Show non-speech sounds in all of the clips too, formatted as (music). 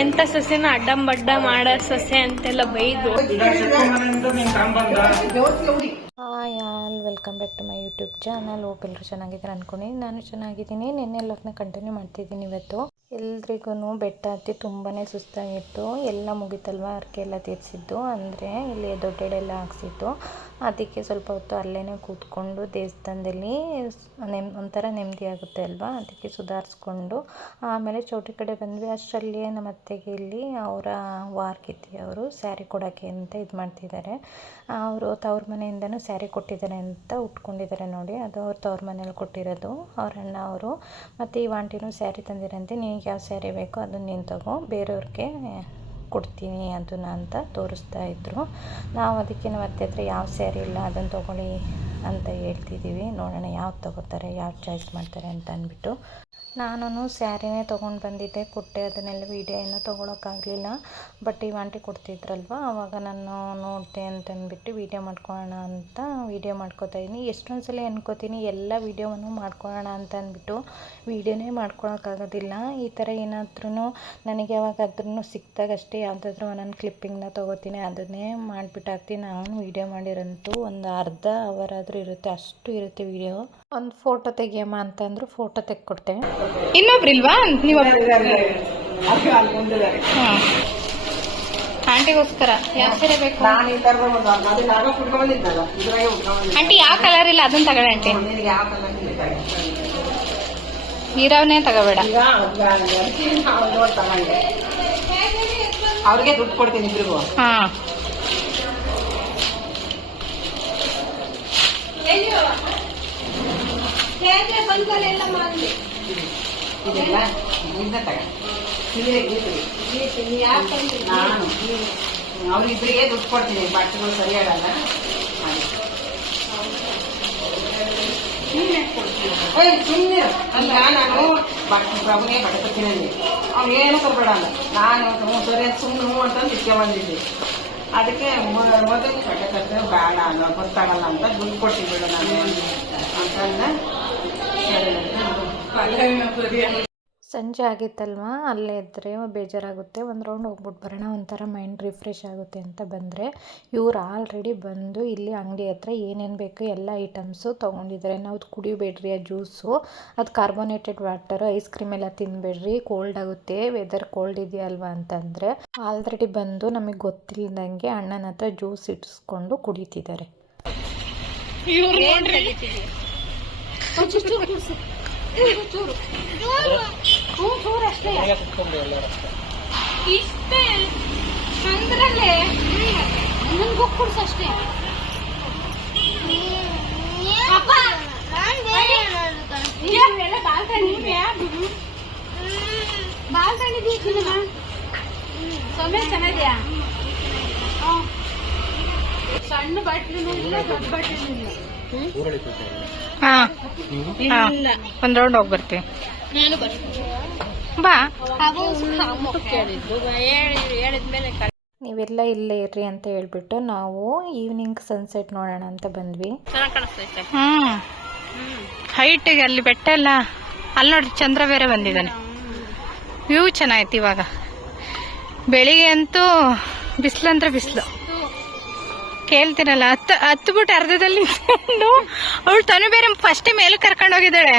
ಎಂತ ಸಸ್ಯನ ಅಡ್ಡಂ ಬಡ್ಡ ಮಾಡ ಸಸ್ಯ ಅಂತೆಲ್ಲ ಬೈದು hi all welcome back to my YouTube channel ಓಪ್ ಎಲ್ಲರೂ ಚೆನ್ನಾಗಿದ್ದಾರೆ ಅನ್ಕೊಂಡಿದ್ದೀನಿ. ನಾನು ಚೆನ್ನಾಗಿದ್ದೀನಿ. ನಿನ್ನೆ ಎಲ್ಲೋಕ್ನ ಕಂಟಿನ್ಯೂ ಮಾಡ್ತಿದ್ದೀನಿ ಇವತ್ತು. ಎಲ್ರಿಗೂ ಬೆಟ್ಟ ಹತ್ತಿ ತುಂಬಾ ಸುಸ್ತಾಗಿತ್ತು. ಎಲ್ಲ ಮುಗಿತಲ್ವ? ಅರ್ಕೆ ಎಲ್ಲ ತೀರಿಸಿದ್ದು. ಅಂದರೆ ಇಲ್ಲಿ ದೊಡ್ಡೆಡೆಲ್ಲ ಹಾಕ್ಸಿದ್ದು. ಅದಕ್ಕೆ ಸ್ವಲ್ಪ ಹೊತ್ತು ಅಲ್ಲೇ ಕೂತ್ಕೊಂಡು ದೇವಸ್ಥಾನದಲ್ಲಿ ನೆಮ್, ಒಂಥರ ನೆಮ್ಮದಿ ಆಗುತ್ತೆ ಅಲ್ವಾ? ಅದಕ್ಕೆ ಸುಧಾರಿಸ್ಕೊಂಡು, ಆಮೇಲೆ ಚೌಟ್ರಿ ಕಡೆ ಬಂದ್ವಿ. ಅಷ್ಟರಲ್ಲಿ ನಮ್ಮ ಅತ್ತೆಗೆ ಇಲ್ಲಿ ಅವರ ವಾರ್ಕಿತ್ತಿ ಅವರು ಸ್ಯಾರಿ ಕೊಡೋಕ್ಕೆ ಅಂತ ಇದು ಮಾಡ್ತಿದ್ದಾರೆ. ಅವರು ತವ್ರ ಮನೆಯಿಂದನೂ ಸ್ಯಾರಿ ಕೊಟ್ಟಿದ್ದಾರೆ ಅಂತ ಉಟ್ಕೊಂಡಿದ್ದಾರೆ ನೋಡಿ. ಅದು ಅವ್ರು ತವ್ರ ಮನೇಲಿ ಕೊಟ್ಟಿರೋದು. ಅವ್ರ ಅಣ್ಣ ಅವರು, ಮತ್ತು ಈ ಆಂಟಿನೂ ಸ್ಯಾರಿ ತಂದಿರಂತೆ. ನಿನಗೆ ಯಾವ ಸ್ಯಾರಿ ಬೇಕೋ? ಅದನ್ನು ನೀನು ತಗೋ. ಬೇರೆಯವ್ರಿಗೆ ಕೊಡ್ತೀನಿ ಅದನ್ನು ಅಂತ ತೋರಿಸ್ತಾ ಇದ್ದರು ನಾವು ಅದಕ್ಕೆ ನಮ್ಮ ಅತ್ತೆ ಹತ್ರ ಯಾವ ಸ್ಯಾರಿ ಇಲ್ಲ ಅದನ್ನು ತೊಗೊಳ್ಳಿ ಅಂತ ಹೇಳ್ತಿದ್ದೀವಿ ನೋಡೋಣ ಯಾವ್ದು ತಗೋತಾರೆ, ಯಾವ್ದು ಚಾಯ್ಸ್ ಮಾಡ್ತಾರೆ ಅಂತ ಅಂದ್ಬಿಟ್ಟು. ನಾನು ಸ್ಯಾರಿನೇ ತೊಗೊಂಡು ಬಂದಿದ್ದೆ ಕೊಟ್ಟೆ ಅದನ್ನೆಲ್ಲ ವೀಡಿಯೋ ಏನೂ ತೊಗೊಳಕ್ಕಾಗಲಿಲ್ಲ. ಬಟ್ ಈ ಆಂಟಿ ಕೊಡ್ತಿದ್ರಲ್ವ? ಆವಾಗ ನಾನು ನೋಡಿದೆ ಅಂತಂದ್ಬಿಟ್ಟು ವೀಡಿಯೋ ಮಾಡ್ಕೊಳ್ಳೋಣ ಅಂತ ವೀಡಿಯೋ ಮಾಡ್ಕೋತಾ ಇದ್ದೀನಿ. ಎಷ್ಟೊಂದು ಸಲ ಅನ್ಕೋತೀನಿ, ಎಲ್ಲ ವೀಡಿಯೋವನ್ನು ಮಾಡ್ಕೊಳ್ಳೋಣ ಅಂತ ಅಂದ್ಬಿಟ್ಟು ವೀಡಿಯೋನೇ ಮಾಡ್ಕೊಳಕ್ಕಾಗೋದಿಲ್ಲ. ಈ ಥರ ಏನಾದ್ರೂ ನನಗೆ ಯಾವಾಗಾದ್ರೂ ಸಿಕ್ತಾಗಷ್ಟೇ ಯಾವುದಾದ್ರೂ ಒಂದೊಂದು ಕ್ಲಿಪ್ಪಿಂಗ್ನ ತೊಗೋತೀನಿ, ಅದನ್ನೇ ಮಾಡಿಬಿಟ್ಟು ಹಾಕ್ತೀನಿ. ನಾನು ವೀಡಿಯೋ ಮಾಡಿರೋಂತೂ ಒಂದು ಅರ್ಧ ಅವರ್ ಆದರೂ ಇರುತ್ತೆ, ಅಷ್ಟು ಇರುತ್ತೆ ವೀಡಿಯೋ ಒಂದು ಫೋಟೋ ತೆಗಿಯಮ್ಮ ಅಂತಂದ್ರು ಫೋಟೋ ತೆಕ್ಕೊಟ್ಟೆ ಇನ್ನೊಬ್ರಿಲ್ವಾ? ನೀವು ಆಂಟಿಗೋಸ್ಕರ. ಯಾವ ಸೀರೆ ಬೇಕು? ಆಂಟಿ ಯಾವ ಕಲರ್ ಇಲ್ಲ? ಅದನ್ನ ತಗೊಳ್ಳಿ ಆಂಟಿ. ನೀರವನ್ನೇ ತಗೋಬೇಡ. ಅವ್ರಿಗೆ ದುಡ್ಡು ಕೊಡ್ತೀನಿ ಇಬ್ರಿಗೂ. ಹಾ. ಇದೆಲ್ಲ ಇದನ್ನ ತಗ. ಸೀರೆ ಯಾಕೆ ನಾನು. ಅವರಿಬ್ಬರಿಗೆ ದುಡ್ಡು ಕೊಡ್ತೀನಿ, ಬಟ್ಟೆಗಳು ಸರಿಯಾಗಲ್ಲ. ಏಯ್ ಸುಮ್ಮನೆ ಈಗ ನಾನು ಬಟ್ಟೆ ಪ್ರಭುನೇ ಬಟ್ಟೆ ಕೊಡ್ತೀನಿ ಅವ್ನು ಏನು ಕೊಡ್ಬೇಡ ಅಂದ. ನಾನು ಸರಿ ಸುಮ್ಮನೆ ಹ್ಞೂ ಅಂತಂದು ಇಕ್ಕೆ ಬಂದಿದ್ದೆ. ಅದಕ್ಕೆ ಮೊದಲು ಬಟ್ಟೆ ಕಟ್ಟಿದ್ರೆ ಬೇಡ ಅಲ್ಲ ಗೊತ್ತಾಗಲ್ಲ ಅಂತ ದುಡ್ಡು ಕೊಟ್ಟಿದ್ದೆ ನಾನು. ಅಂತಂದ ಸಂಜೆ ಆಗಿತ್ತಲ್ವಾ? ಅಲ್ಲೇ ಇದ್ದರೆ ಬೇಜಾರಾಗುತ್ತೆ. ಒಂದು ರೌಂಡ್ ಹೋಗ್ಬಿಟ್ಟು ಬರೋಣ. ಒಂಥರ ಮೈಂಡ್ ರಿಫ್ರೆಶ್ ಆಗುತ್ತೆ ಅಂತ ಬಂದರೆ, ಇವ್ರು ಆಲ್ರೆಡಿ ಬಂದು ಇಲ್ಲಿ ಅಂಗಡಿ ಹತ್ರ ಏನೇನು ಬೇಕು ಎಲ್ಲ ಐಟಮ್ಸು ತೊಗೊಂಡಿದ್ದಾರೆ ನಾವು ಕುಡಿಬೇಡ್ರಿ ಆ ಜ್ಯೂಸು ಅದು ಕಾರ್ಬೋನೇಟೆಡ್ ವಾಟರ್ ಐಸ್ ಕ್ರೀಮ್ ಎಲ್ಲ ತಿನ್ನಬೇಡ್ರಿ ಕೋಲ್ಡ್ ಆಗುತ್ತೆ. ವೆದರ್ ಕೋಲ್ಡ್ ಇದೆಯಲ್ವಾ ಅಂತಂದರೆ ಆಲ್ರೆಡಿ ಬಂದು ನಮಗೆ ಗೊತ್ತಿಲ್ಲದಂಗೆ ಅಣ್ಣನ ಹತ್ರ ಜ್ಯೂಸ್ ಇಟ್ಸ್ಕೊಂಡು ಕುಡಿತಿದ್ದಾರೆ ಇಷ್ಟೇ ಚಂದ್ರಲ್ಲೇ ನನ್ಗೂ ಕುಡ್ಸು ಅಷ್ಟೇ ಬಾಲ್ಕನಿ ಬಾಲ್ಕನಿ ಸೊಮ್ಮೆ ಚೆನ್ನಾಗಿದ್ಯಾ ಸಣ್ಣ ಬಟ್ಲಿನೂ ಇಲ್ಲ, ದೊಡ್ಡ ಬಟ್ಟೆ ಇಲ್ಲ. ಹಾ. ಒಂದು ರೌಂಡ್ ಹೋಗಿ ಬರ್ತೀವಿ ನಾನು ಬರ್ತೀನಿ. ಬಾ. ನೀವೆಲ್ಲ ಇಲ್ಲೇ ಇರ್ರಿ ಅಂತ ಹೇಳ್ಬಿಟ್ಟು ನಾವು ಈವ್ನಿಂಗ್ ಸನ್ಸೆಟ್ ನೋಡೋಣ ಅಂತ ಬಂದ್ವಿ. ಹ್ಮ್. ಹೈಟಿಗೆ ಅಲ್ಲಿ ಬೆಟ್ಟ ಎಲ್ಲ ಅಲ್ಲಿ ನೋಡ್ರಿ ಚಂದ್ರ ಬೇರೆ ಬಂದಿದ್ದಾನೆ. ವ್ಯೂ ಚೆನ್ನಾಗಿತ್ತು ಇವಾಗ. ಬೆಳಿಗ್ಗೆ ಅಂತೂ ಬಿಸಿಲಂದ್ರೆ ಬಿಸಿಲು. ಕೇಳ್ತೀನಲ್ಲ. ಹತ್ತು ಹತ್ಬಿಟ್ಟು ಅರ್ಧದಲ್ಲಿ ನಿಂತ್ಕೊಂಡು ಅವಳು ತನು ಬೇರೆ ಫಸ್ಟೇ ಮೇಲೆ ಕರ್ಕೊಂಡೋಗಿದ್ದಾಳೆ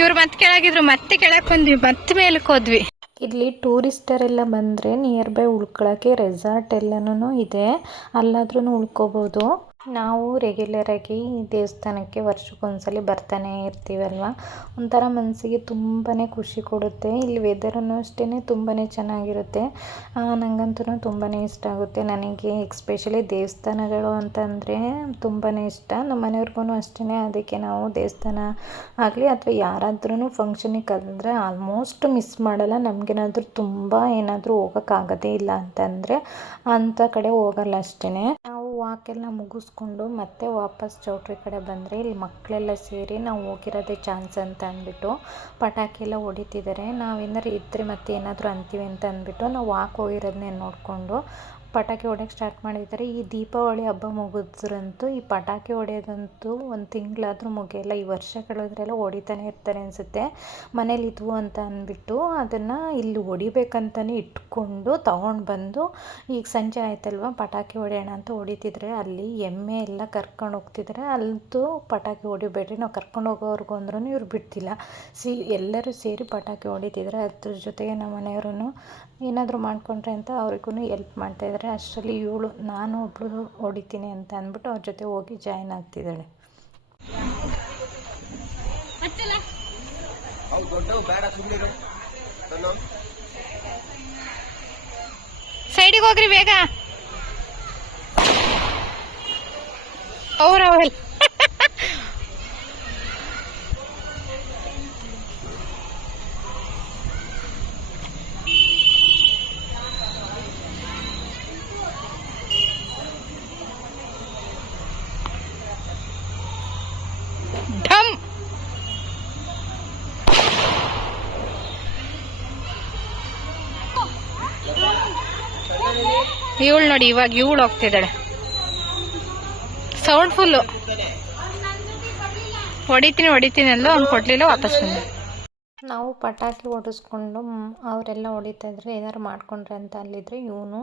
ಇವ್ರು ಮತ್ತೆ ಕೆಳಗಿದ್ರು, ಮತ್ತೆ ಕೆಳಗೆ ಬಂದ್ವಿ ಮತ್ತೆ ಮೇಲಕ್ಕೆ ಹೋದ್ವಿ. ಇಲ್ಲಿ ಟೂರಿಸ್ಟರೆಲ್ಲ ಬಂದರೆ ನಿಯರ್ ಬೈ ಉಳ್ಕೊಳ್ಳೋಕ್ಕೆ ರೆಸಾರ್ಟ್ ಎಲ್ಲನೂ ಇದೆ. ಅಲ್ಲಾದ್ರೂ ಉಳ್ಕೋಬೋದು. ನಾವು ರೆಗ್ಯುಲರಾಗಿ ದೇವಸ್ಥಾನಕ್ಕೆ ವರ್ಷಕ್ಕೊಂದ್ಸಲಿ ಬರ್ತಾನೆ ಇರ್ತೀವಲ್ವ? ಒಂಥರ ಮನಸ್ಸಿಗೆ ತುಂಬಾ ಖುಷಿ ಕೊಡುತ್ತೆ. ಇಲ್ಲಿ ವೆದರನ್ನು ಅಷ್ಟೇ ತುಂಬಾ ಚೆನ್ನಾಗಿರುತ್ತೆ. ನನಗಂತೂ ತುಂಬಾ ಇಷ್ಟ ಆಗುತ್ತೆ. ನನಗೆ ಎಕ್ಸ್ಪೆಷಲಿ ದೇವಸ್ಥಾನಗಳು ಅಂತಂದರೆ ತುಂಬಾ ಇಷ್ಟ. ನಮ್ಮ ಮನೆಯವ್ರಿಗೂ ಅಷ್ಟೇ ಅದಕ್ಕೆ ನಾವು ದೇವಸ್ಥಾನ ಆಗಲಿ ಅಥವಾ ಯಾರಾದ್ರೂ ಫಂಕ್ಷನಿಗೆ ಕರೆದ್ರೆ ಆಲ್ಮೋಸ್ಟ್ ಮಿಸ್ ಮಾಡಲ್ಲ. ನಮಗೇನಾದ್ರೂ ತುಂಬ ಏನಾದರೂ ಹೋಗೋಕ್ಕಾಗೋದೇ ಇಲ್ಲ ಅಂತಂದರೆ ಅಂಥ ಕಡೆ ಹೋಗಲ್ಲ ಅಷ್ಟೇ ನಾವು ವಾಕೆಲ್ಲ ಮುಗಿಸ್ಕೊಂಡು ಮತ್ತೆ ವಾಪಸ್ ಚೌಟ್ರಿ ಕಡೆ ಬಂದರೆ ಇಲ್ಲಿ ಮಕ್ಕಳೆಲ್ಲ ಸೇರಿ ನಾವು ಹೋಗಿರೋದೇ ಚಾನ್ಸ್ ಅಂತ ಅಂದ್ಬಿಟ್ಟು ಪಟಾಕಿ ಎಲ್ಲ ಹೊಡಿತಿದ್ದಾರೆ. ನಾವೇನಾದ್ರು ಇದ್ದರೆ ಮತ್ತೆ ಏನಾದರೂ ಅಂತೀವಿ ಅಂತ ಅಂದ್ಬಿಟ್ಟು ನಾವು ವಾಕ್ ಹೋಗಿರೋದನ್ನೇ ನೋಡಿಕೊಂಡು ಪಟಾಕಿ ಹೊಡ್ಯಕ್ಕೆ ಸ್ಟಾರ್ಟ್ ಮಾಡಿದ್ದಾರೆ. ಈ ದೀಪಾವಳಿ ಹಬ್ಬ ಮುಗಿದ್ರಂತೂ, ಈ ಪಟಾಕಿ ಹೊಡೆಯೋದಂತೂ ಒಂದು ತಿಂಗಳಾದರೂ ಮುಗಿಯಲ್ಲ. ಈ ವರ್ಷ ಕಳೆದ್ರೆಲ್ಲ ಹೊಡಿತಾನೆ ಇರ್ತಾರೆ ಅನಿಸುತ್ತೆ. ಮನೇಲಿ ಇದ್ವು ಅಂತ ಅಂದ್ಬಿಟ್ಟು ಅದನ್ನು ಇಲ್ಲಿ ಹೊಡಿಬೇಕಂತಲೇ ಇಟ್ಕೊಂಡು ತಗೊಂಡು ಬಂದು, ಈಗ ಸಂಜೆ ಆಯ್ತಲ್ವ ಪಟಾಕಿ ಹೊಡೆಯೋಣ ಅಂತ ಹೊಡಿತಿದ್ರೆ, ಅಲ್ಲಿ ಎಮ್ಮೆ ಎಲ್ಲ ಕರ್ಕೊಂಡು ಹೋಗ್ತಿದ್ರೆ. ಅಲ್ಲಂತೂ ಪಟಾಕಿ ಹೊಡಿಬೇಡ್ರಿ, ನಾವು ಕರ್ಕೊಂಡು ಹೋಗೋವ್ರಿಗೂ ಅಂದ್ರೂ ಇವ್ರು ಬಿಡ್ತಿಲ್ಲ. ಸಿ, ಎಲ್ಲರೂ ಸೇರಿ ಪಟಾಕಿ ಹೊಡಿತಿದ್ರೆ. ಅದ್ರ ಜೊತೆಗೆ ನಮ್ಮ ಮನೆಯವರು ಏನಾದರೂ ಮಾಡಿಕೊಂಡ್ರೆ ಅಂತ ಅವ್ರಿಗೂ ಎಲ್ಪ್ ಮಾಡ್ತಾಯಿದ್ದಾರೆ ಅಷ್ಟರಲ್ಲಿ ಇವಳು, ನಾನು ಒಬ್ಬಳು ಹೊಡಿತೀನಿ ಅಂತ ಅಂದ್ಬಿಟ್ಟು ಅವ್ರ ಜೊತೆ ಹೋಗಿ ಜಾಯ್ನ್ ಆಗ್ತಿದ್ದಾಳೆ. ಸೈಡಿಗೆ ಹೋಗ್ರಿ ಬೇಗ. ಅವ್ರ ಇವಳು ನೋಡಿ ಇವಾಗ ಇವಳು ಹೋಗ್ತಿದ್ದಾಳೆ. ಸೌಂಡ್ ಫುಲ್ಲು ಹೊಡಿತೀನಿ ಹೊಡಿತೀನಿ ಅಲ್ಲೋ ಅವ್ನು ಕೊಡ್ಲಿಲ್ಲ ವಾಪಸ್ ಬಂದೆ ನಾವು ಪಟಾಕಿ ಹೊಡೆಸ್ಕೊಂಡು ಅವರೆಲ್ಲ ಹೊಡಿತಾ ಇದ್ರೆ ಏನಾದ್ರು ಮಾಡ್ಕೊಂಡ್ರೆ ಅಂತ ಅಲ್ಲಿದ್ರೆ ಇವನು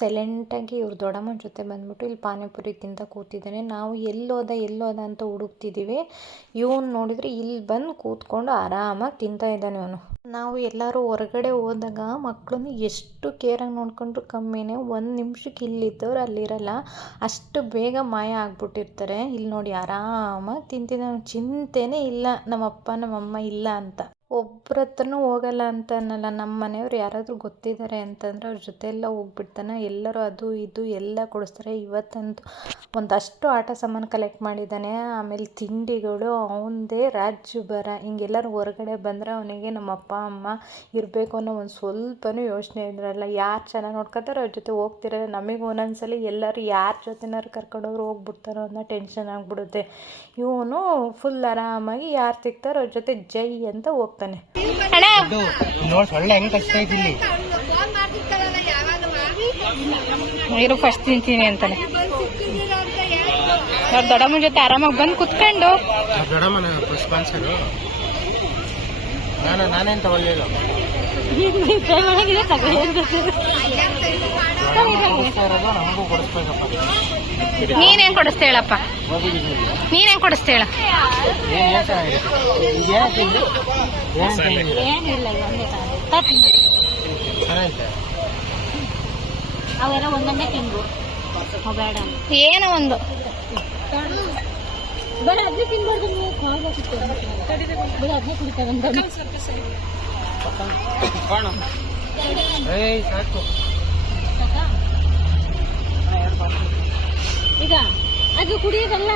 ಸೈಲೆಂಟಾಗಿ ಇವ್ರ ದೊಡ್ಡಮ್ಮನ ಜೊತೆ ಬಂದ್ಬಿಟ್ಟು ಇಲ್ಲಿ ಪಾನಿಪುರಿ ತಿಂತ ಕೂತಿದ್ದಾನೆ. ನಾವು ಎಲ್ಲೋದ ಎಲ್ಲೋದ ಅಂತ ಹುಡುಕ್ತಿದ್ದೀವಿ ಇವನು ನೋಡಿದರೆ ಇಲ್ಲಿ ಬಂದು ಕೂತ್ಕೊಂಡು ಆರಾಮಾಗಿ ತಿಂತಾ ಇದ್ದಾನೆ ಇವನು ನಾವು ಎಲ್ಲರೂ ಹೊರಗಡೆ ಹೋದಾಗ ಮಕ್ಕಳನ್ನು ಎಷ್ಟು ಕೇರಾಗಿ ನೋಡ್ಕೊಂಡ್ರು ಕಮ್ಮಿನೇ ಒಂದು ನಿಮಿಷಕ್ಕೆ ಇಲ್ಲಿದ್ದವ್ರು ಅಲ್ಲಿರಲ್ಲ ಅಷ್ಟು ಬೇಗ ಮಾಯ ಆಗ್ಬಿಟ್ಟಿರ್ತಾರೆ. ಇಲ್ಲಿ ನೋಡಿ ಆರಾಮಾಗಿ ತಿಂತಿದ್ದಾನೆ. ಚಿಂತೆನೇ ಇಲ್ಲ. ನಮ್ಮಪ್ಪ, ನಮ್ಮಮ್ಮ ಇಲ್ಲ ಅಂತ. ಒಬ್ರ ಹತ್ರನೂ ಹೋಗಲ್ಲ ಅಂತ ಅನ್ನಲ್ಲ ನಮ್ಮ ಮನೆಯವ್ರು ಯಾರಾದರೂ ಗೊತ್ತಿದ್ದಾರೆ ಅಂತಂದರೆ ಅವ್ರ ಜೊತೆ ಎಲ್ಲ ಹೋಗ್ಬಿಡ್ತಾನೆ. ಎಲ್ಲರೂ ಅದು ಇದು ಎಲ್ಲ ಕೊಡಿಸ್ತಾರೆ. ಇವತ್ತಂತೂ ಒಂದಷ್ಟು ಆಟ ಸಾಮಾನು ಕಲೆಕ್ಟ್ ಮಾಡಿದ್ದಾನೆ. ಆಮೇಲೆ ತಿಂಡಿಗಳು ಅವನದೇ ರಾಜ್ಯಭರ ಹಿಂಗೆಲ್ಲರೂ ಹೊರಗಡೆ ಬಂದರೆ ಅವನಿಗೆ ನಮ್ಮ ಅಪ್ಪ, ಅಮ್ಮ ಇರಬೇಕು ಅನ್ನೋ ಒಂದು ಸ್ವಲ್ಪನೂ ಯೋಚನೆ ಇದ್ರಲ್ಲ ಯಾರು ಚೆನ್ನಾಗಿ ನೋಡ್ಕೊತಾರೆ ಅವ್ರ ಜೊತೆ ಹೋಗ್ತಿರಲ್ಲ. ನಮಗೆ ಒಂದೊಂದ್ಸಲ ಎಲ್ಲರೂ ಯಾರ ಜೊತೆನಾರು ಕರ್ಕೊಂಡೋದ್ರು ಹೋಗ್ಬಿಡ್ತಾರೋ ಅನ್ನೋ ಟೆನ್ಷನ್ ಆಗಿಬಿಡುತ್ತೆ. ಇವನು ಫುಲ್ ಆರಾಮಾಗಿ ಯಾರು ಸಿಗ್ತಾರೋ ಅವ್ರ ಜೊತೆ ಜೈ ಅಂತ ಹೋಗ್ತಾನೆ. ಅಣ್ಣ. ನೋಡ್ ಸೊಳ್ಳೆ ಹೆಂಗ್ ಕಚ್ತಾ ಇಲ್ಲಿ. ಇರು ಫಸ್ಟ್ ತಿಂತೀನಿ ಅಂತಾನೆ. ಅವ್ರ ದೊಡ್ಡಮ್ಮನ ಜೊತೆ ಆರಾಮಾಗಿ ಬಂದು ಕುತ್ಕೊಂಡು. ನೀನೇನ್ ಸ್ಪಾನ್ಸರ್ ನಾನು ನಾನೇನ್ ತಗೊಳ್ಳಿಲ್ಲ ನೀನೇನ್ ಕೊಡಿಸ್ಬೇಕಪ್ಪ ನೀನ್ ಹೆಂಗ್ ಕೊಡಿಸ್ತೇಳ ಅವೆಲ್ಲ ಒಂದೊಂದೇ ತಿಂದು ಬೇಡ ಏನೋ ಒಂದು? ಬೇಡ ಅದನ್ನೇ ತಿನ್ಬಾರ್ದು ನೀವು. ಹೋಗ್ಬೇಕಿತ್ತು ಬೇಡ ಅದೇ ಕುಡಿತಾರಂತ ಏಯ್ ಸಾಕು? ಈಗ ಅದು ಕುಡಿಯೋದಲ್ಲ.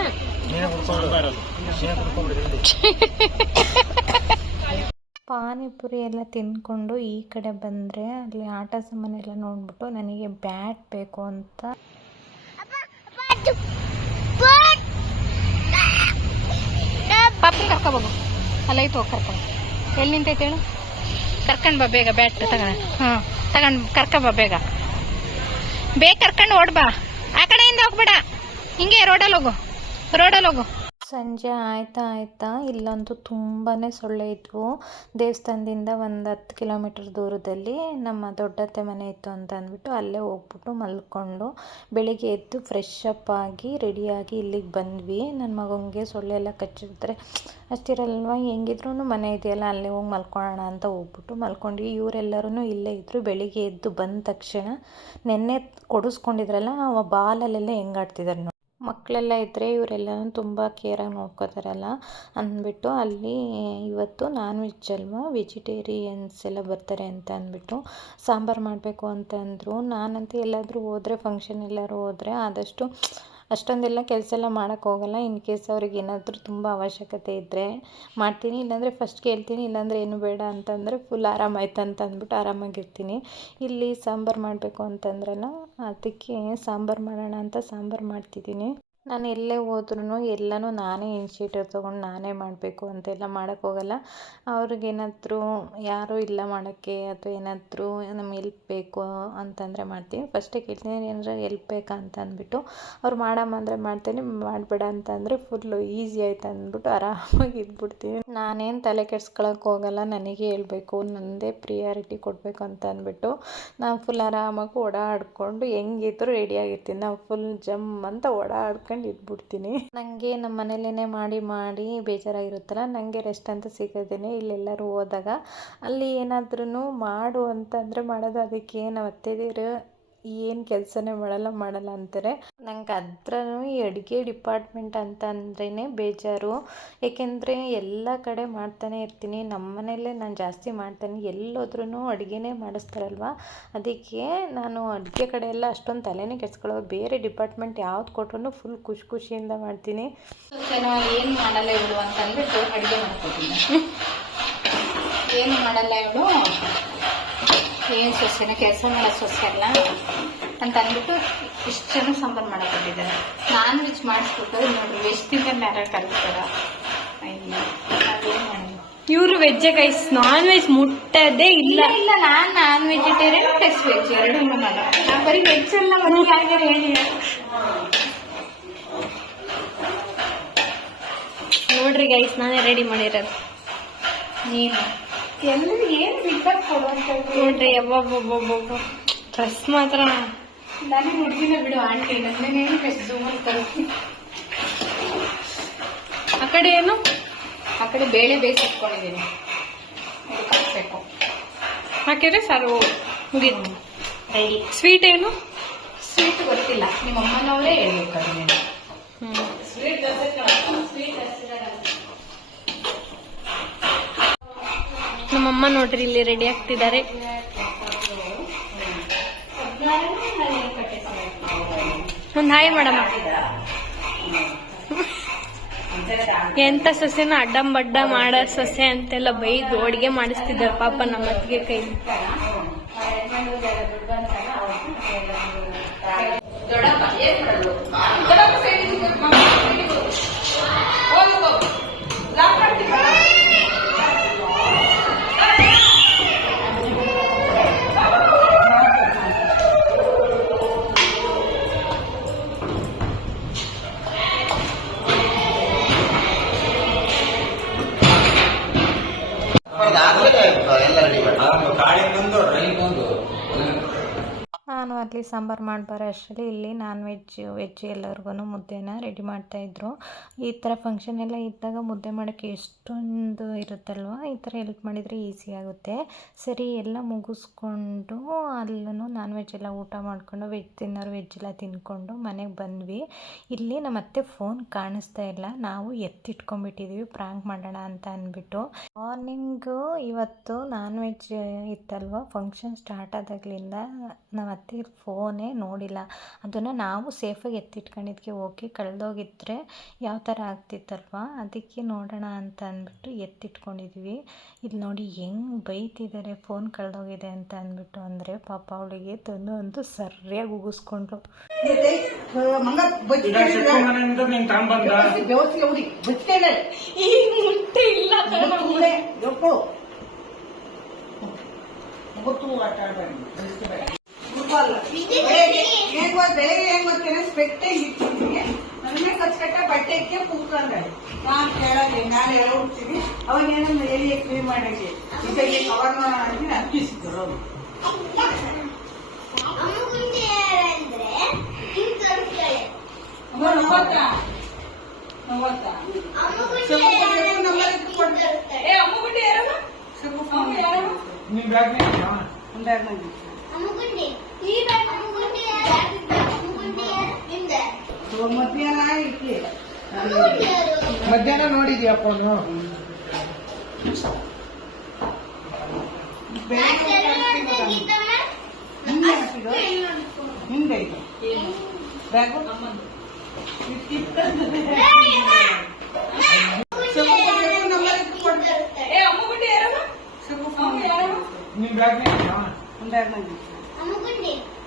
(laughs) ಪಾನಿಪುರಿ ಎಲ್ಲ ತಿನ್ಕೊಂಡು ಈ ಕಡೆ ಬಂದರೆ ಅಲ್ಲಿ ಆಟ ಸಾಮಾನೆಲ್ಲ ನೋಡ್ಬಿಟ್ಟು ನನಗೆ ಬ್ಯಾಟ್ ಬೇಕು ಅಂತ. ಪಾಪಿ ಕರ್ಕೊಬೋಗು ಅಲ್ಲೈತು ಹೋಗಿ ಕರ್ಕೊಂಡು ಎಲ್ಲಿ ನಿಂತೈತೆ ಹೇಳು? ಕರ್ಕೊಂಡ್ ಬಾ ಬೇಗ ಬ್ಯಾಟ್ ತಗೊಂಡ್. ಹಾಂ ತಗೊಂಡ್ ಕರ್ಕ ಬಾ ಬೇಗ. ಬೇಗ ಕರ್ಕೊಂಡು ಓಡ್ಬಾ ಆ ಕಡೆಯಿಂದ ಹೋಗ್ಬೇಡ. ಹಿಂಗೆ ರೋಡಲ್ಲಿ ಹೋಗು. ರೋಡಲ್ಲಿ ಹೋಗು. ಸಂಜೆ ಆಯ್ತಾ ಆಯ್ತಾ ಇಲ್ಲಂತೂ ತುಂಬಾ ಸೊಳ್ಳೆ ಇದ್ವು. ದೇವಸ್ಥಾನದಿಂದ ಒಂದು ಹತ್ತು ಕಿಲೋಮೀಟರ್ ದೂರದಲ್ಲಿ ನಮ್ಮ ದೊಡ್ಡತ್ತೆ ಮನೆ ಇತ್ತು ಅಂತ ಅಂದ್ಬಿಟ್ಟು ಅಲ್ಲೇ ಹೋಗ್ಬಿಟ್ಟು ಮಲ್ಕೊಂಡು ಬೆಳಿಗ್ಗೆ ಎದ್ದು ಫ್ರೆಶ್ ಅಪ್ ಆಗಿ ರೆಡಿಯಾಗಿ ಇಲ್ಲಿಗೆ ಬಂದ್ವಿ. ನನ್ನ ಮಗನಿಗೆ ಸೊಳ್ಳೆ ಎಲ್ಲ ಕಚ್ಚಿರ್ತಾರೆ. ಅಷ್ಟಿರಲ್ವ? ಹೆಂಗಿದ್ರೂ ಮನೆ ಇದೆಯಲ್ಲ, ಅಲ್ಲೇ ಹೋಗಿ ಮಲ್ಕೊಳ್ಳೋಣ ಅಂತ ಹೋಗ್ಬಿಟ್ಟು ಮಲ್ಕೊಂಡ್ವಿ. ಇವರೆಲ್ಲರೂ ಇಲ್ಲೇ ಇದ್ದರು ಬೆಳಿಗ್ಗೆ ಎದ್ದು ಬಂದ ತಕ್ಷಣ ನೆನ್ನೆ ಕೊಡಿಸ್ಕೊಂಡಿದ್ರಲ್ಲ, ಅವ ಬಾಲಲ್ಲೆಲ್ಲ ಹೆಂಗಾಡ್ತಿದ್ದಾರೆ ನೋಡಿ ಮಕ್ಕಳೆಲ್ಲ ಇದ್ದರೆ ಇವರೆಲ್ಲನೂ ತುಂಬ ಕೇರಾಗಿ ನೋಡ್ಕೋತಾರಲ್ಲ. ಅಂದ್ಬಿಟ್ಟು ಅಲ್ಲಿ ಇವತ್ತು ನಾನ್ ವೆಜ್ ಅಲ್ವಾ ವೆಜಿಟೇರಿಯನ್ಸ್ ಎಲ್ಲ ಬರ್ತಾರೆ ಅಂತ ಅಂದ್ಬಿಟ್ಟು ಸಾಂಬಾರು ಮಾಡಬೇಕು ಅಂತ ಅಂದರು. ನಾನಂತೂ ಎಲ್ಲಾದರೂ ಹೋದರೆ ಫಂಕ್ಷನ್ ಎಲ್ಲರೂ ಹೋದರೆ ಆದಷ್ಟು ಅಷ್ಟೊಂದೆಲ್ಲ ಕೆಲಸ ಎಲ್ಲ ಮಾಡೋಕ್ಕೆ ಹೋಗಲ್ಲ. ಇನ್ ಕೇಸ್ ಅವ್ರಿಗೆ ಏನಾದರೂ ತುಂಬ ಅವಶ್ಯಕತೆ ಇದ್ದರೆ ಮಾಡ್ತೀನಿ. ಇಲ್ಲಾಂದರೆ ಫಸ್ಟ್ ಕೇಳ್ತೀನಿ. ಇಲ್ಲಾಂದರೆ ಏನು ಬೇಡ ಅಂತಂದರೆ ಫುಲ್ ಆರಾಮಾಯ್ತು ಅಂತ ಅಂದ್ಬಿಟ್ಟು ಆರಾಮಾಗಿರ್ತೀನಿ ಇಲ್ಲಿ ಸಾಂಬಾರು ಮಾಡಬೇಕು ಅಂತಂದ್ರಲ್ಲ, ಅದಕ್ಕೆ ಸಾಂಬಾರು ಮಾಡೋಣ ಅಂತ ಸಾಂಬಾರು ಮಾಡ್ತಿದ್ದೀನಿ. ನಾನು ಎಲ್ಲೇ ಹೋದ್ರೂ ಎಲ್ಲನೂ ನಾನೇ ಇನಿಷಿಯೇಟಿವ್ ತೊಗೊಂಡು ನಾನೇ ಮಾಡಬೇಕು ಅಂತೆಲ್ಲ ಮಾಡೋಕ್ಕೆ ಹೋಗಲ್ಲ. ಅವ್ರಿಗೇನಾದರೂ ಯಾರೂ ಇಲ್ಲ ಮಾಡೋಕ್ಕೆ ಅಥವಾ ಏನಾದರೂ ನಮ್ಗೆ ಎಲ್ಪ್ ಬೇಕು ಅಂತಂದರೆ ಮಾಡ್ತೀನಿ ಫಸ್ಟೇ ಕೇಳ್ತೀನಿ ಏನಾರ ಎಲ್ಪ್ ಬೇಕಾ ಅಂತ ಅಂದ್ಬಿಟ್ಟು ಅವ್ರು ಮಾಡಮ್ಮ ಅಂದರೆ ಮಾಡ್ತೀನಿ, ಮಾಡಬೇಡ ಅಂತಂದರೆ ಫುಲ್ಲು ಈಸಿ ಆಯ್ತು ಅಂದ್ಬಿಟ್ಟು ಆರಾಮಾಗಿ ಇದ್ಬಿಡ್ತೀನಿ ನಾನೇನು ತಲೆ ಕೆಡ್ಸ್ಕೊಳಕ್ಕೆ ಹೋಗಲ್ಲ, ನನಗೆ ಹೇಳ್ಬೇಕು ನನ್ನದೇ ಪ್ರಿಯಾರಿಟಿ ಕೊಡಬೇಕು ಅಂತ ಅಂದ್ಬಿಟ್ಟು ನಾನು ಫುಲ್ ಆರಾಮಾಗಿ ಓಡಾಡ್ಕೊಂಡು ಹೆಂಗಿದ್ರು ರೆಡಿಯಾಗಿರ್ತೀನಿ ನಾವು ಫುಲ್ ಜಮ್ ಅಂತ ಓಡಾಡ್ಕೊಂಡು ಇದ್ಬಿಡ್ತೀನಿ. ನನಗೆ ನಮ್ಮ ಮನೇಲೇ ಮಾಡಿ ಮಾಡಿ ಬೇಜಾರಾಗಿರುತ್ತಲ್ಲ ನನಗೆ ರೆಸ್ಟ್ ಅಂತ ಸಿಗೋದೇನೆ ಇಲ್ಲೆಲ್ಲರೂ ಹೋದಾಗ ಅಲ್ಲಿ ಏನಾದ್ರೂ ಮಾಡು ಅಂತಂದರೆ ಮಾಡೋದು ಅದಕ್ಕೆ ನಮ್ಮ ಅತ್ತೆದಿರು. ಏನು ಕೆಲಸನೇ ಮಾಡಲ್ಲ ಮಾಡಲ್ಲ ಅಂತಾರೆ. ನಂಗೆ ಅದ್ರೂ ಈ ಅಡುಗೆ ಡಿಪಾರ್ಟ್ಮೆಂಟ್ ಅಂತ ಅಂದ್ರೇ ಬೇಜಾರು. ಏಕೆಂದರೆ ಎಲ್ಲ ಕಡೆ ಮಾಡ್ತಾನೆ ಇರ್ತೀನಿ. ನಮ್ಮ ಮನೆಯಲ್ಲೇ ನಾನು ಜಾಸ್ತಿ ಮಾಡ್ತಾನೆ. ಎಲ್ಲೋದ್ರೂ ಅಡುಗೆನೇ ಮಾಡಿಸ್ತಾರಲ್ವ? ಅದಕ್ಕೆ ನಾನು ಅಡುಗೆ ಕಡೆ ಎಲ್ಲ ಅಷ್ಟೊಂದು ತಲೆನೇ ಕೆಡ್ಸ್ಕೊಳ್ಳೋ ಬೇರೆ ಡಿಪಾರ್ಟ್ಮೆಂಟ್ ಯಾವ್ದು ಕೊಟ್ರು ಫುಲ್ ಖುಷಿ ಖುಷಿಯಿಂದ ಮಾಡ್ತೀನಿ. ಏನೋ ಮಾಡಲ್ಲ ಇವಳು ಅಂತ ಅಂದ್ಬಿಟ್ಟು ಅಡುಗೆ ಮಾಡ್ಕೊತೀನಿ. (laughs) ಏನು ಮಾಡಲ್ಲ ಇವಳು? ಏನು ಸೊಸೆನ ಕೆಲಸ ಮಾಡೋ ಸೊಸೆ ಅಲ್ಲ? ಅಂತ ಅಂದ್ಬಿಟ್ಟು ಇಷ್ಟು ಜನ ಸಾಂಬಾರು ಮಾಡಕ್ಕೊಟ್ಟಿದ್ದಾರೆ ನಾನ್ ವೆಜ್ ಮಾಡಿಸ್ಬೇಕಾದ್ರೆ ನೋಡ್ರಿ ವೆಜ್ ತಿಂದ ಮ್ಯಾರ ಕಲ್ತಾರ ಇವ್ರು ವೆಜ್ ಗೈಸ್ ನಾನ್ ವೆಜ್ ಮುಟ್ಟದೇ ಇಲ್ಲ. ಇಲ್ಲ ನಾನ್ ನಾನು ವೆಜಿಟೇರಿಯನ್ ಪ್ಲಸ್ ವೆಜ್ ಎರಡು ನಾನು ಬರೀ ವೆಜ್ ಎಲ್ಲ ಹೇಳಿ. ನೋಡ್ರಿ ಗೈಸ್ ನಾನೇ ರೆಡಿ ಮಾಡಿರೋದು. ನೀನು? ಏನು ಕೊಡುವಂತ ನೋಡ್ರಿ ಅಬ್ಬಬ್ಬಬ್ಬಬ್ಬ ಡ್ರೆಸ್ ಮಾತ್ರ. ನಾನು ಹುಡುಗಿನ ಬಿಡು ಆಂಟಿ ನನ್ನೇನು ಜೂಮಲ್ಲಿ ಆ ಕಡೆ ಏನು? ಆ ಕಡೆ ಬೇಳೆ ಬೇಯಿಸಿಟ್ಕೊಂಡಿದ್ದೀನಿ ಹಾಕ್ಬೇಕು ಹಾಕಿದ್ರೆ ಸಾರು ರೆಡಿ ಸ್ವೀಟ್ ಏನು? ಸ್ವೀಟ್ ಗೊತ್ತಿಲ್ಲ. ನಿಮ್ಮ ಅಮ್ಮನವರೇ ಹೇಳ್ಬೇಕು ಅದನ್ನೇ ನಮ್ಮಮ್ಮ ನೋಡ್ರಿ, ಇಲ್ಲಿ ರೆಡಿ ಆಗ್ತಿದ್ದಾರೆ. ಒಂದು ಹಾಯ್ ಮೇಡಮ್. ಎಂತ ಸೊಸೆನ ಅಡ್ಡಂ ಬಡ್ಡ ಮಾಡೋ ಸೊಸೆ ಅಂತೆಲ್ಲ ಬೈದು ಅಡುಗೆ ಮಾಡಿಸ್ತಿದ್ದಾರೆ ಪಾಪ ನಮ್ಮ ಅತ್ತಿಗೆ ಕೈ. ದೊಡ್ಡಪ್ಪ ಸಾಂಬಾರು ಮಾಡಬಾರೋ ಅಷ್ಟರಲ್ಲಿ ಇಲ್ಲಿ ನಾನ್ ವೆಜ್ ವೆಜ್ ಎಲ್ಲರಿಗೂ ಮುದ್ದೆನ ರೆಡಿ ಮಾಡ್ತಾಯಿದ್ರು ಈ ಥರ ಫಂಕ್ಷನ್ ಎಲ್ಲ ಇದ್ದಾಗ ಮುದ್ದೆ ಮಾಡೋಕ್ಕೆ ಎಷ್ಟೊಂದು ಇರುತ್ತಲ್ವ? ಈ ಥರ ಹೆಲ್ಪ್ ಮಾಡಿದರೆ ಈಸಿ ಆಗುತ್ತೆ. ಸರಿ, ಎಲ್ಲ ಮುಗಿಸ್ಕೊಂಡು ಅಲ್ಲೂ ನಾನ್ ವೆಜ್ ಎಲ್ಲ ಊಟ ಮಾಡಿಕೊಂಡು ವೆಜ್ ತಿನ್ನೋರು ವೆಜ್ ಎಲ್ಲ ತಿಂದ್ಕೊಂಡು ಮನೆಗೆ ಬಂದ್ವಿ. ಇಲ್ಲಿ ನಮ್ಮ ಅತ್ತೆ ಫೋನ್ ಕಾಣಿಸ್ತಾ ಇಲ್ಲ. ನಾವು ಎತ್ತಿಟ್ಕೊಂಡ್ಬಿಟ್ಟಿದ್ದೀವಿ ಪ್ರಾಂಕ್ ಮಾಡೋಣ ಅಂತ ಅಂದ್ಬಿಟ್ಟು. ಮಾರ್ನಿಂಗು ಇವತ್ತು ನಾನ್ ವೆಜ್ ಇತ್ತಲ್ವ? ಫಂಕ್ಷನ್ ಸ್ಟಾರ್ಟ್ ಆದಾಗಲಿಂದ ನಮ್ಮ ಅತ್ತೆ ಫೋನೇ ನೋಡಿಲ್ಲ. ಅದನ್ನು ನಾವು ಸೇಫಾಗಿ ಎತ್ತಿಟ್ಕೊಂಡಿದ್ದಕ್ಕೆ ಓಕೆ ಕಳೆದೋಗಿದ್ರೆ ಯಾವ ಥರ ಆಗ್ತಿತ್ತಲ್ವ? ಅದಕ್ಕೆ ನೋಡೋಣ ಅಂತ ಅಂದ್ಬಿಟ್ಟು ಎತ್ತಿಟ್ಕೊಂಡಿದ್ವಿ. ಇಲ್ಲಿ ನೋಡಿ ಹೆಂಗೆ ಬೈತಿದ್ದಾರೆ ಫೋನ್ ಕಳೆದೋಗಿದೆ ಅಂತ ಅಂದ್ಬಿಟ್ಟು ಅಂದರೆ ಪಾಪ ಅವಳಿಗೆ ತಂದು ಒಂದು ಸರಿಯಾಗಿ ಉಗಿಸ್ಕೊಂಡ್ರು ಬೆಳಗ್ಗೆ ಏನ್ ಗೊತ್ತೇನೆ ಸ್ಪೆಕ್ಟೇ ಇಟ್ಟಿದ್ದೀನಿ ನನ್ನೇ ಕಚ್ಕಟ್ಟ ಬಟ್ಟೆ ಇಕ್ಕೆ ಕೂತ್ಕೊಂಡೆ ನಾನ್ ಕೇಳಕ್ಕೆ ನಾನು ಹೇಳ್ತೀನಿ ಅವಾಗ ಏನನ್ನ ಎಲ್ಲಿ ಕ್ಲೀನ್ ಮಾಡಕ್ಕೆ ಇದಕ್ಕೆ ಕವರ್ ಮಾಡಿ ಅರ್ಪಿಸಿದ್ರು ಅವ್ರು. ಅವ್ರು ನಂಬತ್ತಾ? ನಂಬತ್ತಾ? ಶಗುಫ ಬೇಕು ನಂಬರ್ ಇತ್ತು ಕೊಡ್ತೆ. ಏ, ಅಮ್ಮ ಗುಂಡಿ ಯಾರಮ್ಮ? ಶಗುಫ ಅಮ್ಮ ಯಾರಮ್ಮ? ಒಂದ್ ಬ್ಯಾಗ್ ಮಂದಿ. ಇವಾಗ ಮಧ್ಯಾಹ್ನ ಇಟ್ಲಿ ಮಧ್ಯಾಹ್ನ ನೋಡಿದ್ಯಪ್ಪ ಹಿಂದೆ ಹಾಕಿದ್ದು? ಹಿಂದೆ ಇದೆ. ಬ್ಯಾಗು?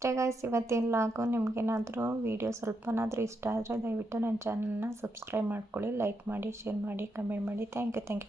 ಇಷ್ಟೇ ಗಾಯ್ಸ್ ಇವತ್ತಿನ ಲಾಗು ನಿಮಗೇನಾದರೂ ವೀಡಿಯೋ ಸ್ವಲ್ಪನಾದರೂ ಇಷ್ಟ ಆದರೆ ದಯವಿಟ್ಟು ನನ್ನ ಚಾನಲ್ನ ಸಬ್ಸ್ಕ್ರೈಬ್ ಮಾಡ್ಕೊಳ್ಳಿ ಲೈಕ್ ಮಾಡಿ ಶೇರ್ ಮಾಡಿ ಕಮೆಂಟ್ ಮಾಡಿ. Thank you thank you